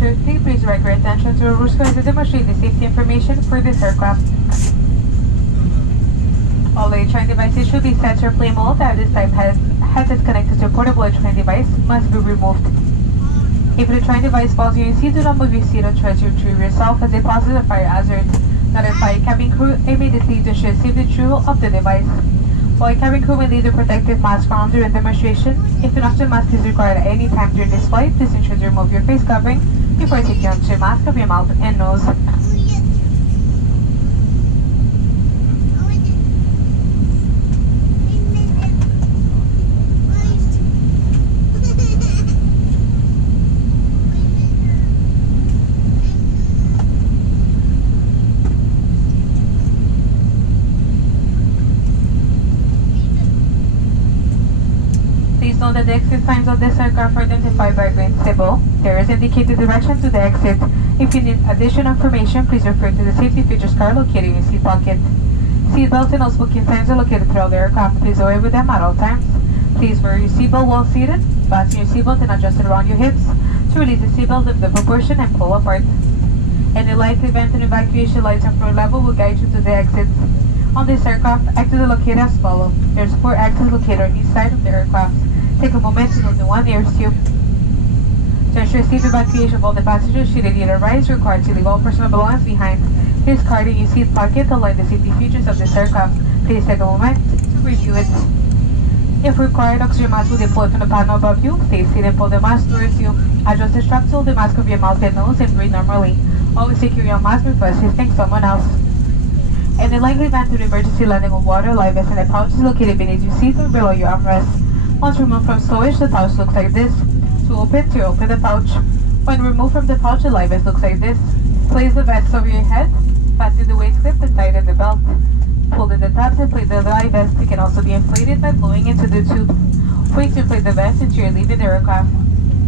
safety, please direct your attention to a rules as to demonstrate the safety information for this aircraft. All electronic devices should be set to airplane mode that this type has connected to a portable electronic device must be removed. If the electronic device falls in your seat, do not move your seat or try to retrieve yourself as it poses a fire hazard. Notify cabin crew immediately to ensure safe retrieval of the device. All cabin crew will need a protective mask on during demonstration. If an oxygen mask is required at any time during this flight, please ensure to remove your face covering before taking off your mask of your mouth and nose. Note that the exit signs of this aircraft are identified by green symbol. There is indicated direction to the exit. If you need additional information, please refer to the safety features card located in your seat pocket. Seat belts and all smoking signs are located throughout the aircraft. Please wear with them at all times. Please wear your seatbelt while seated. Fasten your seatbelt and adjust it around your hips. To release the seatbelt, lift the proportion and pull apart. Any lights, event, and evacuation lights on floor level will guide you to the exits. On this aircraft, exits are located as follows. There's 4 exits located on each side of the aircraft. Take a moment to note the one nearest you. To ensure safe evacuation of all the passengers, should a need arise, required to leave all personal belongings behind. This card in your seat pocket align the safety features of this aircraft. Please take a moment to review it. If required, oxygen mask will deploy from the panel above you. Stay seated and pull the mask towards you. Adjust the strap to hold the mask over your mouth and nose and breathe normally. Always secure your mask before assisting someone else. In the likely event of emergency landing on water, life vest and a pouch is located beneath your seat or below your armrest. Once removed from storage, the pouch looks like this. To open the pouch. When removed from the pouch, the life vest looks like this. Place the vest over your head, fasten the waist clip and tighten the belt. Pull in the tabs and inflate the life vest. It can also be inflated by blowing into the tube. Wait to inflate the vest until you're leaving the aircraft.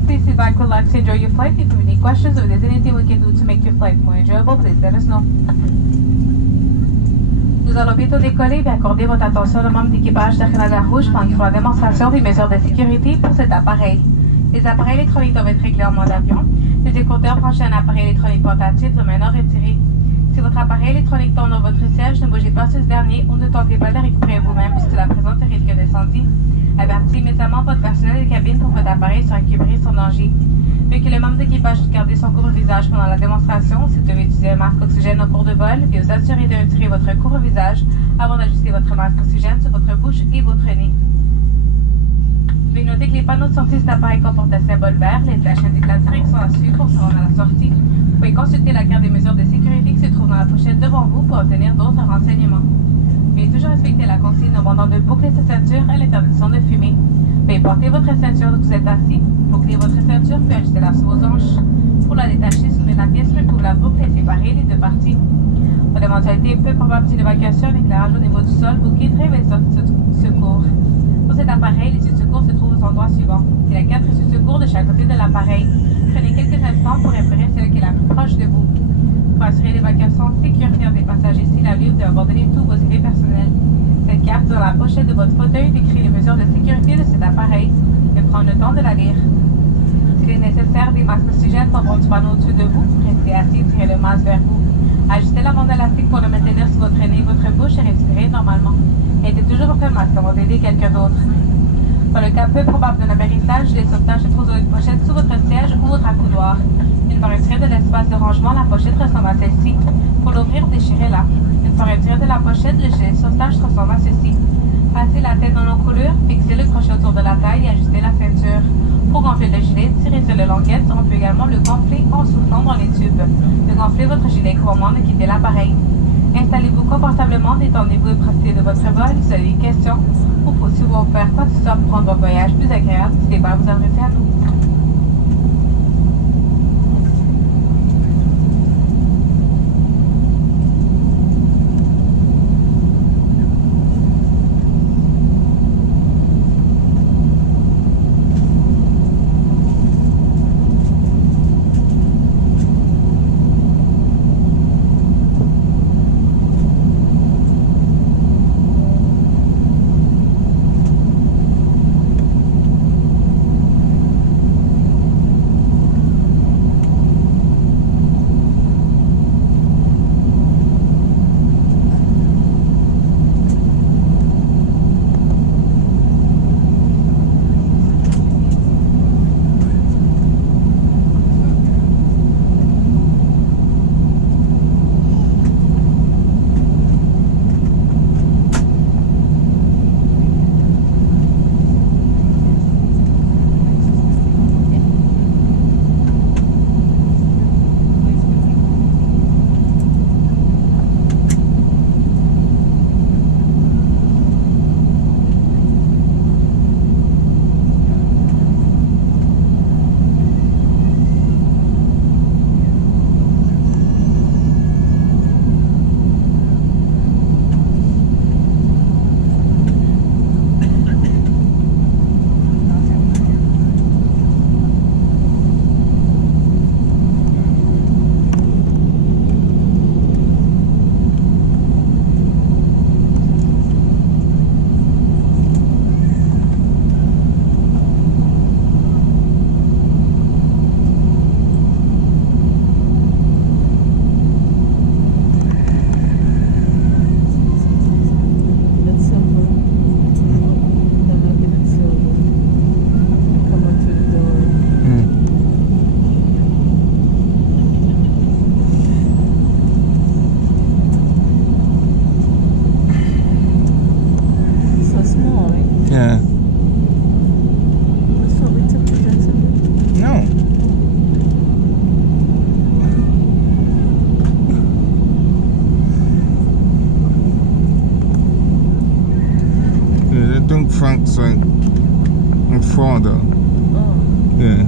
Please sit back, relax, and enjoy your flight. If you have any questions or there's anything we can do to make your flight more enjoyable, please let us know. Nous allons bientôt décoller et accorder votre attention aux membres d'équipage de Canada Rouge pendant qu'ils font la démonstration des mesures de sécurité pour cet appareil. Les appareils électroniques doivent être réglés en mode avion. Les écouteurs branchés à un appareil électronique portatif de maintenant retirés. Si votre appareil électronique tombe dans votre siège, ne bougez pas sur ce dernier ou ne tentez pas de le récupérer vous-même puisque la présence de risque d'incendie. Avertissez immédiatement votre personnel de cabine pour que votre appareil soit récupéré sans danger. Vu que le membre d'équipage doit garder son couvre-visage pendant la démonstration, si vous devez utiliser un masque oxygène au cours de vol, veuillez vous assurer de retirer votre couvre-visage avant d'ajuster votre masque oxygène sur votre bouche et votre nez. Veuillez noter que les panneaux de sortie de cet appareil comportent un symbole vert. Les flèches indiquent la direction à suivre pour se rendre à la sortie. Vous pouvez consulter la carte des mesures de sécurité qui se trouve dans la pochette devant vous pour obtenir d'autres renseignements. Veuillez toujours respecter la consigne demandant de boucler sa ceinture et l'interdiction de fumer. Veuillez porter votre ceinture lorsque vous êtes assis. Boucler votre ceinture puis ajuster-la sous vos hanches. Pour la détacher, soulevez la pièce, recouvre la boucle et séparer les deux parties. Pour l'éventualité peu probable d'une évacuation, l'éclairage au niveau du sol vous guiderait vers les sorties de secours. Pour cet appareil, les issues de secours se trouvent aux endroits suivants. Il y a 4 issues de secours de chaque côté de l'appareil. Prenez quelques instants pour repérer celle qui est la plus proche de vous. Pour assurer l'évacuation sécuritaire des passagers s'il arrive de abandonner tous vos effets personnels. Cette carte dans la pochette de votre fauteuil décrit les mesures de sécurité de cet appareil. Et prendre le temps de la lire. S'il est nécessaire, des masques oxygène tomberont du panneau au-dessus de vous. Restez assis et tirez le masque vers vous. Ajustez la bande élastique pour le maintenir sur votre nez et votre bouche et respirez normalement. Aidez toujours après le masque avant d'aider quelqu'un d'autre. Dans le cas peu probable d'un amérissage, les sauvetages se trouvent dans une pochette sous votre siège ou votre accoudoir. Une fois retirée de l'espace de rangement, la pochette ressemble à celle-ci. Pour l'ouvrir, déchirez-la. Une fois retirée de la pochette, le gilet de sauvetage ressemble à ceci. Passez la tête dans l'encolure, fixez le crochet autour de la taille et ajustez la ceinture. Pour gonfler le gilet, tirez sur le languette. On peut également le gonfler en soufflant dans les tubes. De gonfler votre gilet au moment de quitter l'appareil. Installez-vous confortablement, détendez-vous et profitez de votre vol. Si vous avez des questions ou si vous voulez faire quoi que ce soit pour rendre votre voyage plus agréable, n'hésitez pas à vous adresser à nous. Yeah. I thought we took to Jacksonville. No. Yeah, I think Frank's like farther. Oh. Yeah.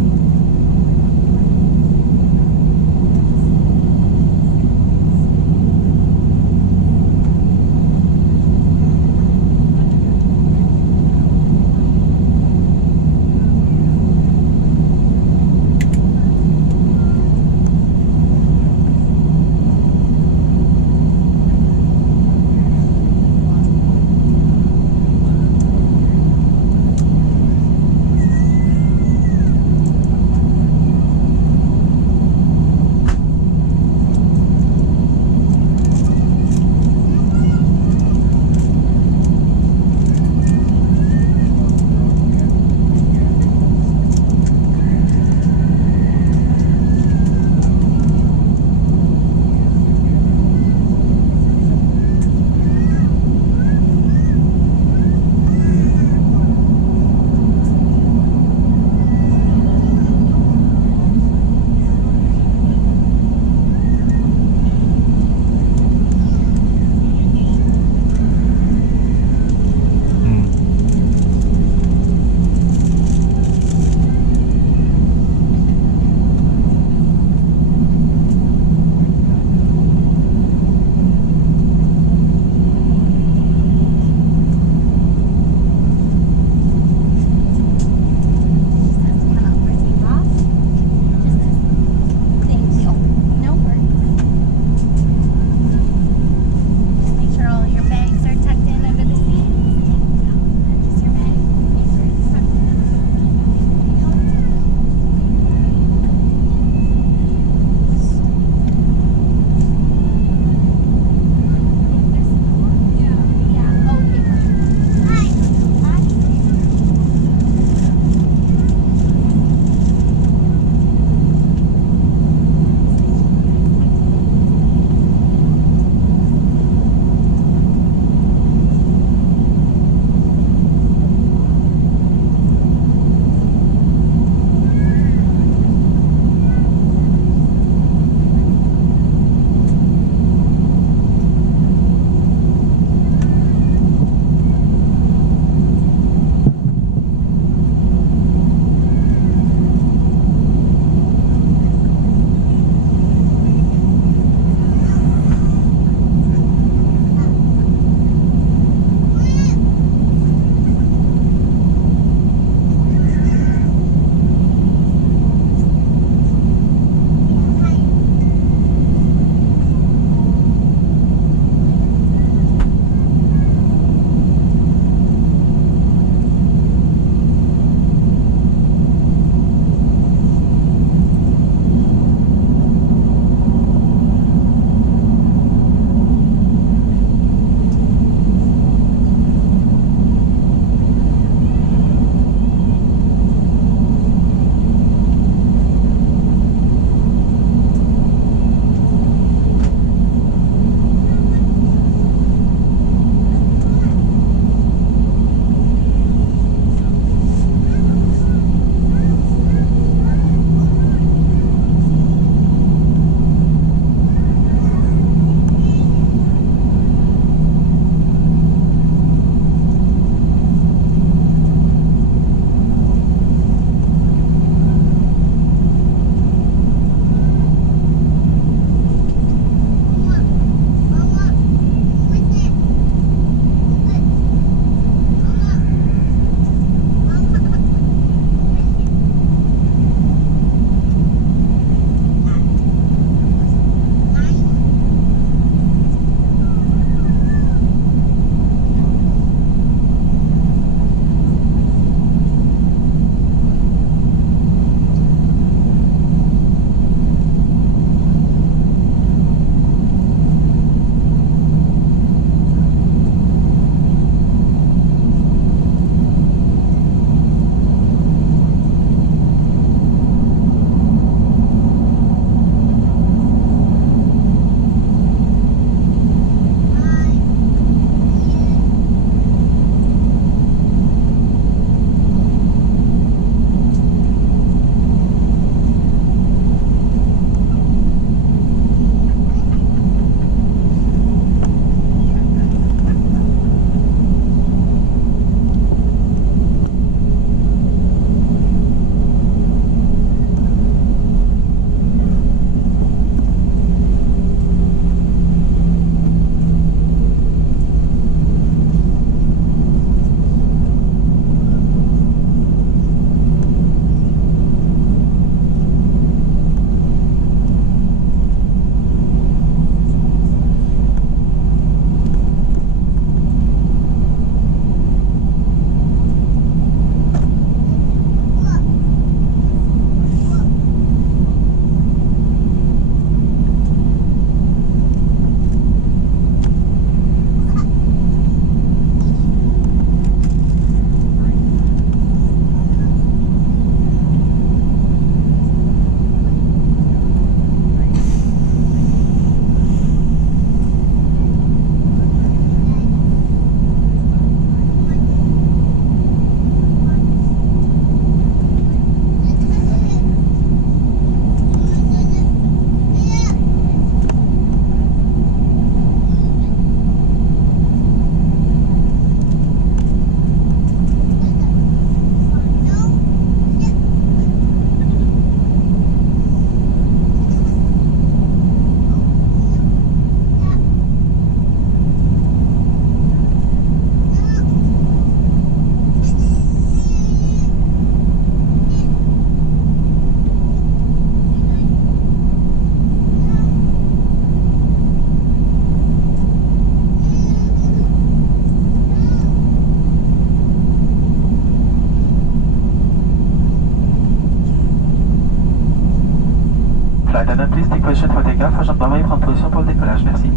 gaffe, agent de Bravo, prendre position pour le décollage, merci.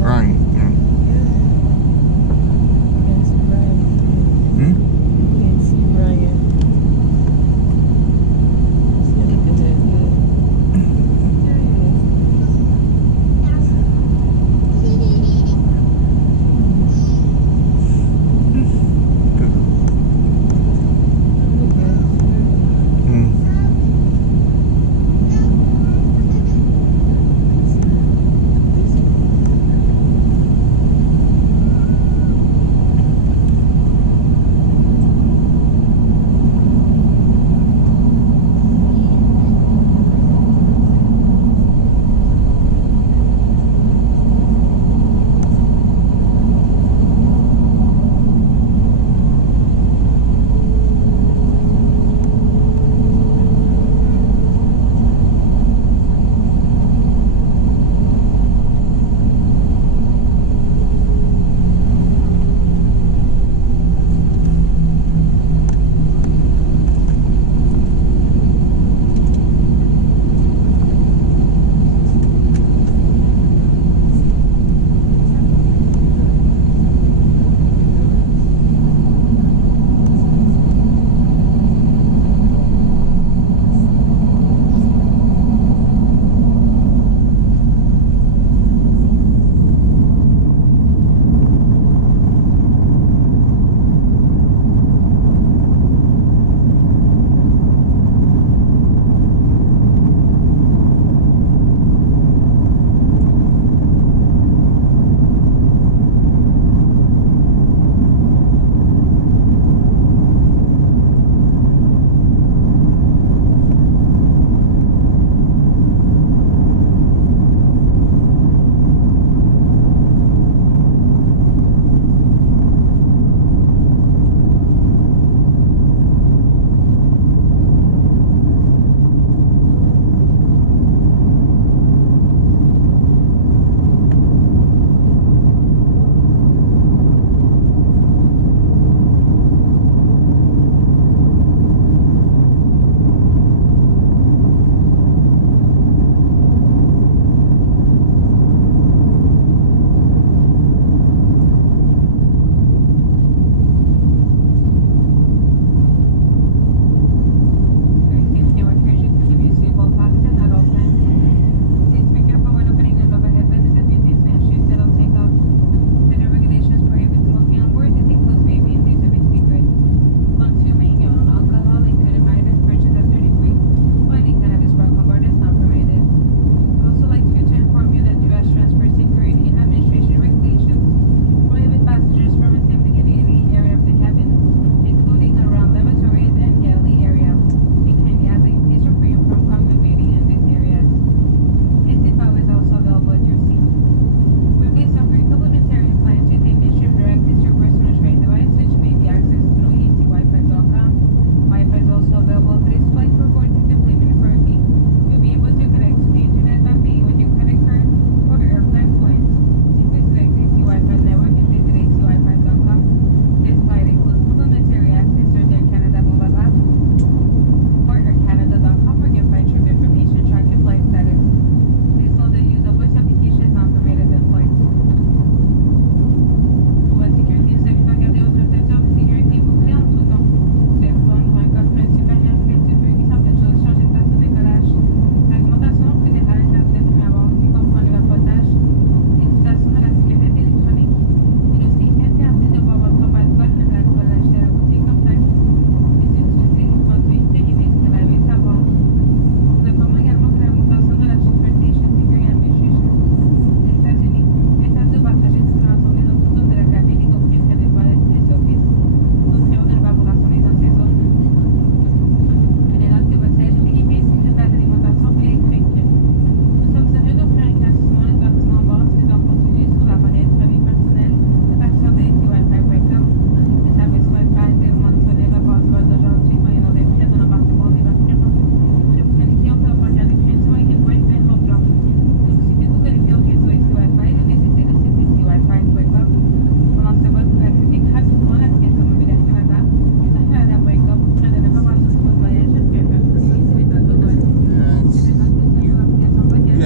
Rang. Yeah. Yes, Ryan. Hmm? Can't see Ryan. See, look at that. Good. There he is. Look at it. Hmm.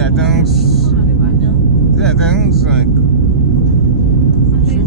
Yeah, things. Di ba, no? Yeah, things like. Kasi,